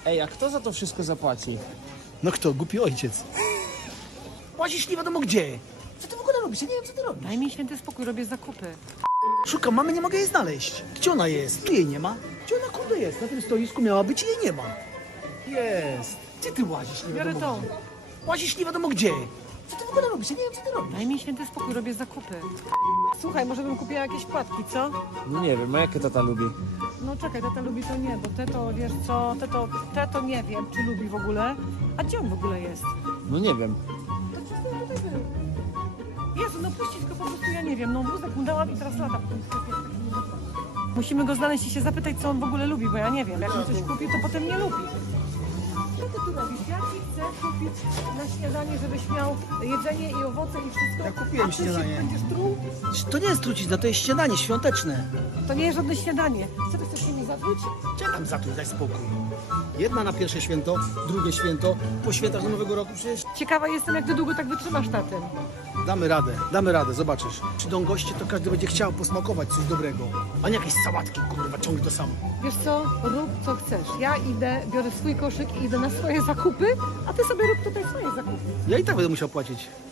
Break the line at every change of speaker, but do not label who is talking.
Ej, a kto za to wszystko zapłaci?
No kto? Głupi ojciec. Łazisz nie wiadomo gdzie. Co ty w ogóle robisz? Ja nie wiem, co ty robisz.
Daj mi święty spokój, robię zakupy.
Szukam mamy, nie mogę jej znaleźć. Gdzie ona jest? Tu jej nie ma. Gdzie ona kurde jest? Na tym stoisku miała być i jej nie ma. Jest. Gdzie ty łazisz nie
Biorę
wiadomo
tą.
gdzie? Łazisz nie wiadomo gdzie. Co ty w ogóle robisz? Ja nie wiem, co ty robisz.
Daj mi święty spokój, robię zakupy. Słuchaj, może bym kupiła jakieś płatki, co?
No nie wiem, a jakie tata lubi?
No czekaj, tata lubi to nie, bo te to, wiesz co, te to nie wiem, czy lubi w ogóle. A gdzie on w ogóle jest?
No nie wiem.
To przecież tutaj był. Jezu, no puścić go po prostu, ja nie wiem, no wózek mu dałam i teraz lata w tym sklepie. Musimy go znaleźć i się zapytać, co on w ogóle lubi, bo ja nie wiem, jak mi coś kupi, to potem nie lubi. Co ty tu robisz? Ja ci chcę kupić na śniadanie, żebyś miał jedzenie i owoce i wszystko.
Ja kupiłem
a ty
śniadanie.
się będziesz truł?
To nie jest trucizna, to jest śniadanie świąteczne.
To nie jest żadne śniadanie. Co ty chcesz mi zatruć?
Gdzie tam zatruj, daj spokój. Jedna na pierwsze święto, drugie święto, po świętach do Nowego Roku przecież
Ciekawa jestem, jak ty długo tak wytrzymasz na tym.
damy radę, zobaczysz. Przyjdą goście, to każdy będzie chciał posmakować coś dobrego, a nie jakieś sałatki, kurwa, ciągle to samo.
Wiesz co? Rób co chcesz. Ja idę, biorę swój koszyk i idę na swoje zakupy, a ty sobie rób tutaj swoje zakupy.
Ja i tak będę musiał płacić.